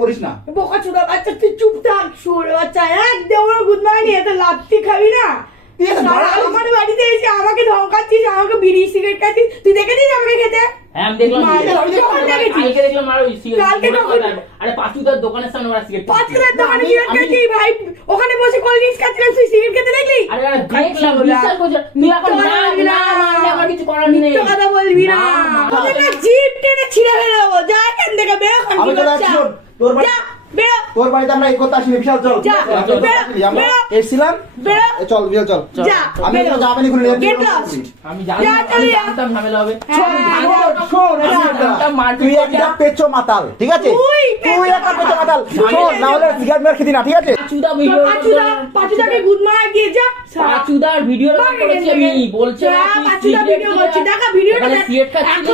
করিস না বোকা চোদা বাচ্চা, তুই চুপ থাক। শুয়োর বাচ্চা, একদম গুড মর্নিং, এত লাত্তি খাবি না। আমার বাড়িতে এসে আমাকে ধমকাচ্ছিস, আমাকে বিড়ি সিগারেট খাচ্ছিস। তুই দেখেছিস আমাকে খেতে? হ্যাঁ আমি দেখলাম, কালকে দেখলাম আর ওই কালকে আরে পাঁচুদার দোকানের সামনে ওরা সিগারেট পাঁচুদার দোকানে সিগারেট খাচ্ছি ভাই, ওখানে বসে কোল্ড ড্রিঙ্কস খাচ্ছিলাম, তুই সিগারেট খেতে দেখলি? আরে দেখলাম, বিশ্বাস করছ তুই এখন না না মানলে আমার কিছু করার নেই। কথা বলবি না, তোদের না জিভ টেনে ছিঁড়ে ফেলে দেবো। যা এখান থেকে বেরো। আমি তো যাচ্ছি তোর বাড়ি, বেরো তোর বাড়িতে আমরা এই করতে আসিনি। বিশাল চল আমরা এসেছিলাম, চল বিশাল চল। আমি তো যাবেনি খুলে আমি জানতাম ঝামেলা হবে। তুই একটা পেচো মাতাল, ঠিক আছে? তুই একটা পেচো মাতাল, শোন না হলে সিগারেট মেরে খেতি না, ঠিক আছে? পাঁচুদাকে গুড মর্নিং দিয়ে যা। পাঁচুদার ভিডিও করেছি আমি, বলছে পাঁচুদা ভিডিও করছে, দেখা ভিডিওটা দেখ। সিগারেট খাচ্ছিস।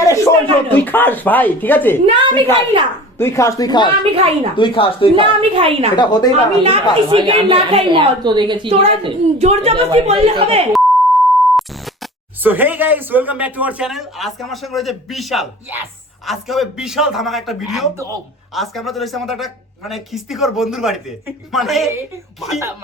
আরে শোন তুই খাস ভাই, ঠিক আছে? না আমি খাই না। তুই খাস না আমি খাই না। তুই খাস না আমি খাই না। এটা হতেই পারে। আমি না খাই সিগারেট, না খাই মদ। তো দেখেছি, তোরা জোর জবরদস্তি বললে হবে? So hey guys, welcome back to our channel. আজকে আমার সঙ্গে রয়েছে বিশাল। ইয়েস, আজকে হবে বিশাল ধামাকা একটা ভিডিও। আজকে আমরা চলে এসেছি আমাদের একটা মানে খিস্তিখোর বন্ধুর বাড়িতে। মানে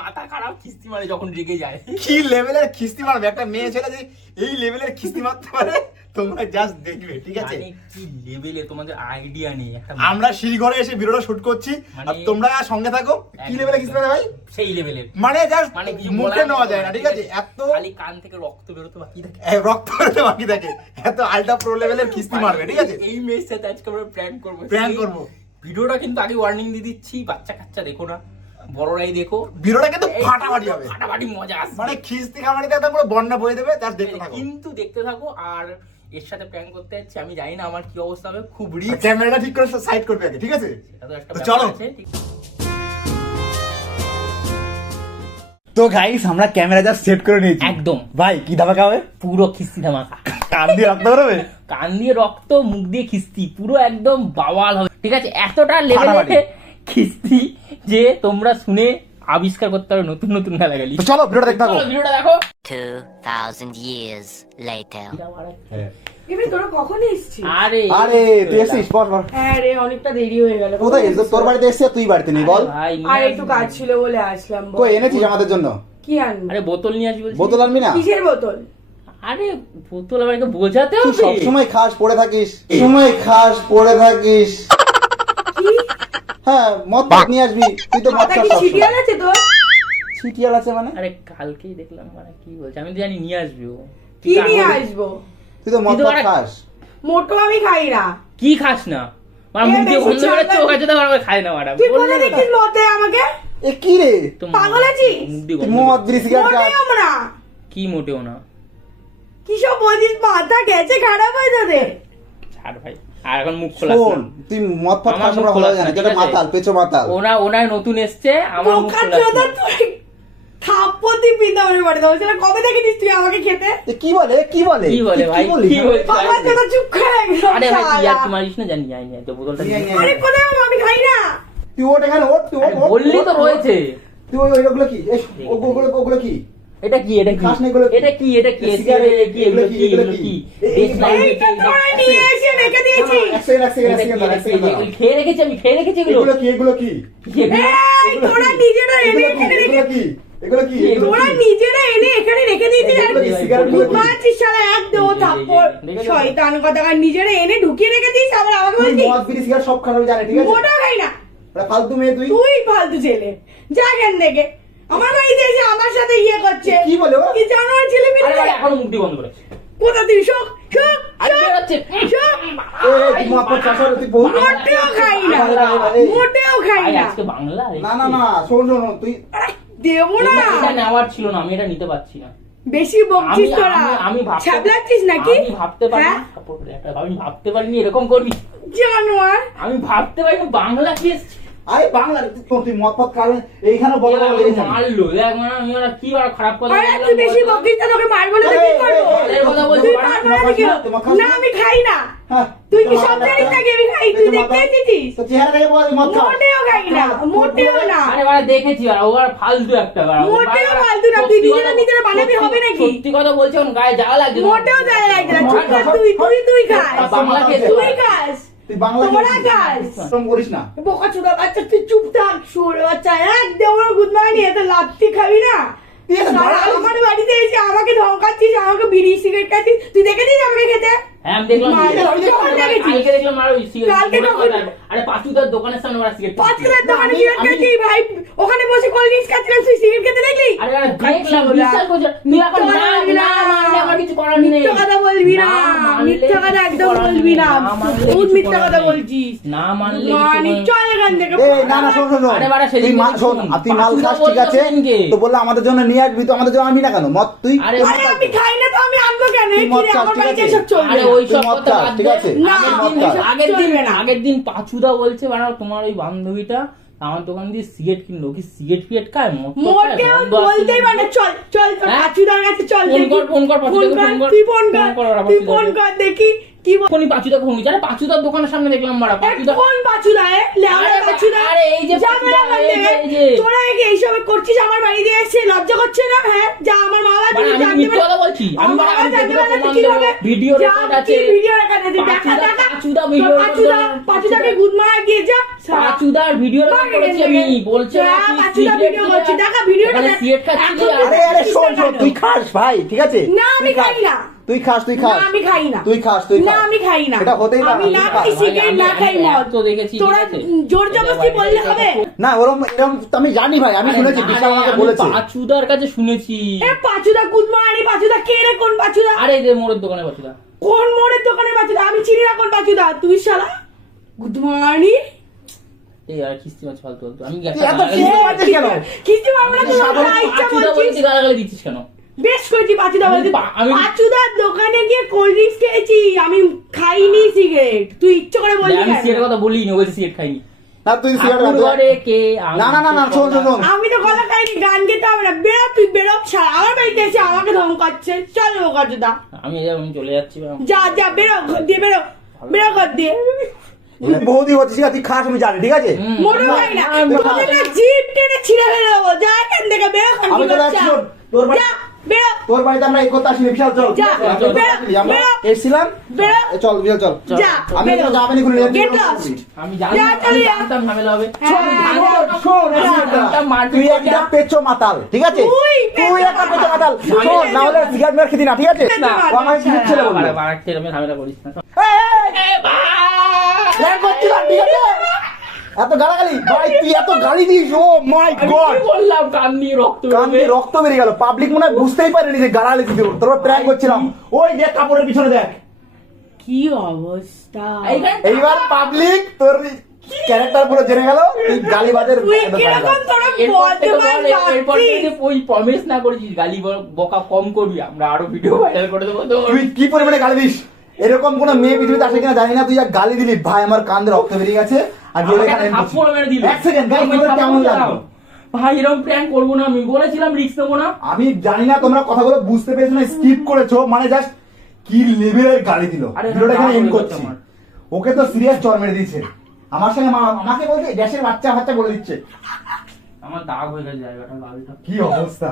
মাথা খারাপ খিস্তি মারে যখন রেগে যায়। কি লেভেলের খিস্তি মারবে একটা মেয়ে ছেলে, যে এই লেভেলের খিস্তি মারতে পারে তোমরা জাস্ট দেখবে, ঠিক আছে? মানে কি লেভেলে তোমাদের আইডিয়া নেই। আমরা শিলঘরে এসে ভিডিওটা শুট করছি আর তোমরা সঙ্গে থাকো। কি লেভেলের খিস্তি মারে ভাই, সেই লেভেলের, মানে জাস্ট মানে কিছু মুখে নেওয়া যায় না, ঠিক আছে? এত খালি কান থেকে রক্ত বেরোতে বাকি থাকে, রক্ত বেরোতে বাকি থাকে, এত আলট্রা প্রো লেভেলের খিস্তি মারবে, ঠিক আছে? এই মেয়ের সাথে আজকে আমরা প্র্যাঙ্ক করব। ভিডিওটা কিন্তু আগে ওয়ার্নিং দিয়ে দিচ্ছি, বাচ্চা কাচ্চা দেখো না, বড়রাই দেখো। ভিডিওটা কিন্তু ফাটাফাটি হবে, ফাটাফাটি মজা আসবে। মানে খিস্তি কামারিতে একদম পুরো বন্যা বয়ে দেবে, জাস্ট দেখতে থাকো। কিন্তু দেখতে থাকো। আর এর সাথে প্র্যাঙ্ক করতে যাচ্ছি, আমি জানি না আমার কি অবস্থা হবে, খুব রিস্ক। ক্যামেরাটা ঠিক করে সাইড করবে আগে, ঠিক আছে? তো চলো। তো গাইস আমরা ক্যামেরা জাস্ট সেট করে নিয়েছি একদম। ভাই কি ধামাকা হবে, পুরো খিস্তি ধামাকা। কান দিয়ে রক্ত বেরোবে, কান দিয়ে রক্ত, মুখ দিয়ে খিস্তি, পুরো একদম বাওয়াল হবে, ঠিক আছে? এতটা লেভেলে খিস্তি যে তোমরা শুনে আবিষ্কার করতে পারো নতুন নতুন গালাগালি। তো চলো ভিডিওটা দেখতে থাকো। ভিডিওটা দেখো। 2000 years later. এবার তোরা কখন এসেছিস? আরে তুই এসেছিস, বস বস। হ্যাঁ রে, অনেকটা দেরি হয়ে গেল। কোথায় এসেছিস? তোর বাড়িতে এসেছিস, তুই বাড়িতে নেই বল। ভাই আর একটু কাজ ছিল বলে আসলাম। কই এনেছিস আমাদের জন্য? কি আনবি? আরে বোতল নিয়ে আসবি বলছি। বোতল আনবি না? কিসের বোতল? আরে বোতল আমাকে বোঝাতে তুই হবে। সব সময় খাস পড়ে থাকিস, সময় খাস পড়ে থাকিস। হ্যাঁ মদ নিয়ে আসবি, তুই তো মদ খাস। সিরিয়াল আছে তোর? সিটিয়াল আছে মানে? আরে কালকেই দেখলাম, মানে কি বলছে, আমি তো জানি নিয়ে আসবি ও। কি নিয়ে আসবো? তুই তো মদ খাস। মোটো আমি খাই না। কি খাস না? মানে মুখ দিয়ে গন্ধ বেরোচ্ছে, ও কাছে তো আমার খায় না ম্যাডাম। তুই বলে দেখিস মতে আমাকে? এ কি রে, পাগল আছিস? মুখ দিয়ে তুই গন্ধ মদ বিড়ি সিগারেট খাস? মোটেও না। কি মোটেও না? কি সব বলিস, মাথা গেছে খারাপ হয়ে যাবে। ছাড় ভাই, আর এখন মুখ খোলা। শোন তুই মদ ফাদ খাস, আমরা ভালো জানি যেটা মাতাল, পেছো মাতাল। ওনার নতুন এসছে, আমার মুখ খোলা। থাপ্পতি পিতামরে বাড়ি দাও, সেটা কবে দেখেছিস তুই আমাকে খেতে? কি বলে কি বলে কি বলে ভাই, কি বলছিস? বাবা তোরা চুপ করে একদম। আরে ভাই তুই আর মারিস না, জানি যাই না তো বোতলটা। আরে কোথায় আমি খাই না। তুই ওঠ এখানে, ওঠ তুই ওঠ। বললি তো রয়েছে। তুই ওইগুলো কি, ওগুলো কি? এটা কি, এটা কি, এটা কি, এটা কি, সিগারেট কি, এগুলো কি, এগুলো কি? এইটা তোরা নিয়ে এসে রেখে দিয়েছিস। খেয়ে রেখেছি আমি, খেয়ে রেখেছি এগুলো। এগুলো কি? এই তোরা নিজেরা এনে এখানে রেখে কি? এগুলো কি? তোরা নিজেরা এনে এখানে রেখে দিয়েছিস। আর মাছিস শালা এক দেও থাপ্পড় শয়তান কথাকার, নিজেরা এনে ঢুকিয়ে রেখে দিয়েছিস, আবার আমাকে বলছিস মদ বিড়ি সিগারেট সব খারাপ জানে, ঠিক আছে? মোটা খাই না। ফালতু মেয়ে তুই। তুই ফালতু ছেলে, যা কেন দেখে আমার বাড়িতে এসে আমার সাথে ইয়ে করছে। কি বলে ও? কি জানো ওই ছেলে মেয়ে? আরে এখন মুখ দিয়ে বন্ধ করেছে। কোথা তুই শোক শোক আরে বেরোচ্ছে। এই তুই মদ চাষ তুই বহু মোটেও খাই না, মোটেও খাই ভাই না। আজকে বাংলা। না শোন তুই দেবো না। এটা নেওয়ার ছিল না, আমি এটা নিতে পারছি না। বেশি বকছিস তোরা, আমি ছাবলাচ্ছিস নাকি? আমি ভাবতে পারিনি, আমি ভাবতে পারিনি এরকম করবি। জানোয়ার, আমি ভাবতে পারিনি বাংলা কি এসছে। আরে বাংলা তুই মদ ফদ খাবে এইখানে বড় মারলো দেখ, মানে আমি ওরা কি আর খারাপ কথা আরে তুই বেশি বকছিস তো, তোকে মারবো না তো কি করবো? এর কথা বলছিস? তুই মারবো না তো কি? না আমি খাই না। তুই কি সব জানিস নাকি আমি খাই? তুই দেখতে এসেছিস? তো চেহারা দেখে বল মদ খা। মোটেও খাই না, মোটেও না। আরে বাড়া দেখেছি আর ওরা ফালতু একটা বাড়া। মোটেও ফালতু না, তুই নিজেরা বানাবি হবে নাকি? সত্যি কথা বলছি, এখন গায়ে জ্বালা লাগছে। মোটেও জ্বালা লাগছে না, চুপ কর। তুই খাস, বাংলা খেয়েছিস? তুই খাস, তুই বাংলা তোমরা গাছ এরকম করিস না। বোকা চোদা বাচ্চা তুই চুপ থাক শুয়োর বাচ্চা এক দেওয়ার গুড মর্নিং এত লাত্তি খাবি না তুই এত শালা, গালাগালি- আমার বাড়িতে এসে আমাকে ধমকাচ্ছিস আমাকে বিড়ি সিগারেট খাচ্ছিস তুই দেখেছিস আমাকে খেতে হ্যাঁ আমি দেখলাম কখন দেখেছিস? কালকে দেখলাম আর ওই সিগারেট কালকে কখন? আরে পাঁচুদার দোকানের সামনে ওরা সিগারেট পাঁচকেলের দোকানে সিগারেট খাচ্ছি ভাই ওখানে বসে কোল্ড ড্রিঙ্কস খাচ্ছিলাম তুই সিগারেট খেতে দেখলি আরে আরে দেখলাম বিশ্বাস করছ তুই এখন না না মানলে আমার কিছু করার নেই মিথ্যা কথা বলবি না মানলে মিথ্যা কথা কিছু একদম করার বলবি নেই, না মানলে বহুত কিছু মিথ্যা করার কথা নেই। বলছিস না মানলে মানে চল এখান থেকে এই না না শোন শোন শোন। আরে বাড়া সেদিন তুই দেখছি, শোন আর তুই মাল পাঁচুদা খাস ঠিক বলতো আছে সেদিনকে। তো বললে আমাদের জন্য নিয়ে আসবি তো আমাদের জন্য আনবি না কেন মদ তুই আরে তুই মদ আরে খাস আমি তো? খাই না তো আমি আনবো কেন তুই এই মদ কিরে খাস, আমার ঠিক বাড়িতে আছে? এসব চলবে আরে না। ওই তুই সব মদ কথা খাস, বাদ ঠিক দে। আছে? না, আগের দিন পাঁচুদা বলছে মানে তোমার ওই বান্ধবীটা আমার দোকান দিয়ে সিগারেট কিনলো কি সিগারেট ফিগারেট খায় মদ তো খায়, মোটেও গন্ধ আসে বলতেই না। মানে চল চল তোর হ্যাঁ? পাচুদার কাছে চল ফোন দেখি। কর, ফোন কর, পাচুদাকে ফোন কর। তুই ফোন ফোন কর কর ওরা তুই পাচুদাকে। ফোন কর দেখি কি বল- এক্ষুনি পাঁচুদাকে ফোন করছি। আরে পাঁচুদার দোকানের সামনে দেখলাম মারা পাঁচুদা কোন পাচুদা লেওয়া আরে, পাচুদা আরে এই যে যা পাচুদা, বেড়া এই যে, এই যে। তোরা কি এইসব করছিস আমার বাড়িতে এসে লজ্জা করছে না হ্যাঁ যা আমার মা বাবা মানে আমি জানতে মিথ্যে পারে- কথা বলছি আমি আমার মানে বাবা আমি জানতে যেগুলো পারলে প্রমাণ কি দেবো, হবে? ভিডিও যা, রেকর্ড কি আছে ভিডিও রেকর্ড আছে দেখা পাঁচুদা- দেখা পাঁচুদা তোর ভিডিও পাচুদাকে গুড মারা গিয়ে যা পাঁচুদার ভিডিও রেকর্ড করেছি আমি বলছে যা, পাঁচুদা ভিডিও করছি দেখা ভিডিওটা দেখ। সিগারেট খাচ্ছিলি এখন আরে আরে শোন শোন তুই খাস ভাই ঠিক আছে না আমি তুই খাস। খাই না তুই খাস তুই খাস না আমি খাই না তুই খাস তুই না খাস আমি খাই না এটা হতেই পারে আমি না তুই খাই খাস। সিগারেট না খাই মদ তো দেখেছি তোরা ঠিক আছে? জোর জবরদস্তি বললে হবে না ওরম এরম তো আমি জানি ভাই আমি শুনেছি বিশাল আমাকে বলেছে পাঁচুদার কাছে শুনেছি এ পাচুদা গুড মর্নিং পাচুদা কে রে কোন পাচুদা আরে এই যে মোড়ের দোকানে পাঁচুদা কোন মোড়ের দোকানে পাচুদা আমি চিনি না কোন পাচুদা তুই শালা গুড মর্নিং এই আর কিস্তি মাছ ফালতু ফালতু আমি তুই এত কিস্তি মারছিস কেন? কিস্তি মামলা তো সাধারণ না ইচ্ছা পাঁচুদা বলছিস বলতে গালাগালি দিচ্ছিস কেন বেশ করেছি পাচুদা বলতে আমি- পাচুদার দোকানে গিয়ে কোল্ড ড্রিঙ্কস খেয়েছি আমি খাইনি সিগারেট তুই ইচ্ছে করে বললি আমি কেন? সিগারেটের কথা বলিনি ও বলছে সিগারেট খাইনি না তুই সিগারেট ঠাকুর ঘরে কে না না না না শোন শোন শোন আমি তো কথা খাইনি গান গেতে হবে না বেরো তুই বেরো ছাড়া আমার বাড়িতে এসে আমাকে ধমকাচ্ছে চল ও কাজুদা আমি আমি চলে যাচ্ছি যা যা বেরো ঘর দিয়ে বেরো বেরো ঘর দিয়ে বৌদি হচ্ছে ঠিক আছে তুই খাস আমি জানি ঠিক আছে মনে হয় না আমি- তোদের না জিপ টেনে ছিঁড়ে ফেলে দেবো যা এখান থেকে বেরো আমি তো যাচ্ছি শোন, তোর বাড়ি- যা বেরো তোর বাড়িতে আমরা এই করতে আসিনি বিশাল চল যা, বেরো, আমরা বেরো। এসেছিলাম বেরো। এ চল বিশাল চল যা আমি বেরো তো যাবেনি খুলে নিয়ে Get যাচ্ছি। lost. আমি যা, জানতাম চলে যা। জানতাম ঝামেলা হবে হ্যাঁ, শোন, এই যা, একটা। যা, মারপিট তুই করবি একটা না। পেছো মাতাল ঠিক আছে তুই তুই পেছো একটা পেছো মাতাল। মাতাল শোন না হলে সিগারেট মেরে খেতি না ঠিক আছে না, ও আমার কি ছেলে বলবে ঝামেলা করিস না প্ল্যান করছিলাম ঠিক আছে এত গালাগালি ভাই তুই এত গালি দিস ও মাই গড কি বললাম কান দিয়ে রক্ত কান দিয়ে রক্ত বেরিয়ে গেল পাবলিক মনে হয় বুঝতেই পারেনি যে গালাগালি দিল তোর প্র্যাঙ্ক করছিলাম ওই দেখ কাপড়ের পিছনে দেখ কি অবস্থা এইবার পাবলিক তোর ক্যারেক্টার পুরো জেনে গেল তুই গালিবাজের তুই কিরকম তোরা বদমাশ এরপর বাচ্চিস। ওই প্রমিস না করেছিস গালি বকা কম করবি আমরা আরো ভিডিও ভাইরাল করে দেবো তো তুই কি পরিমাণে গালি দিস এরকম কোন মেয়ে পৃথিবীতে আসে কিনা জানি না তুই যা গালি দিলি ভাই আমার কান দিয়ে রক্ত বেরিয়ে গেছে আর গেলে এখানে end করছি। থাপ্পড় মেরে দিল এক সেকেন্ড গাইস তোদের কেমন লাগলো ভাই এরকম প্র্যাঙ্ক করবো না আমি বলেছিলাম রিস্ক নেবো না আমি জানি না তোমরা কথাগুলো বুঝতে পেরেছো না স্কিপ করেছো মানে জাস্ট কি লেভেলের গালি দিল আরে ভিডিওটা এখানে রাগ এন্ড হয়ে করছি যাচ্ছে আমার। ওকে তো সিরিয়াস চর মেরে দিয়েছে আমার সঙ্গে আমাকে বলতে দেশের বাচ্চা বাচ্চা বলে দিচ্ছে আমার দাগ হয়ে গেছে জায়গাটা লালটা কি অবস্থা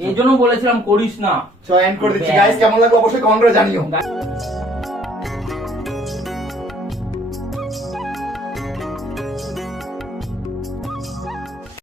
এই জন্য বলেছিলাম করিস না চল এন্ড করে দিচ্ছি গাইস কেমন লাগলো অবশ্যই কমেন্ট করে জানিও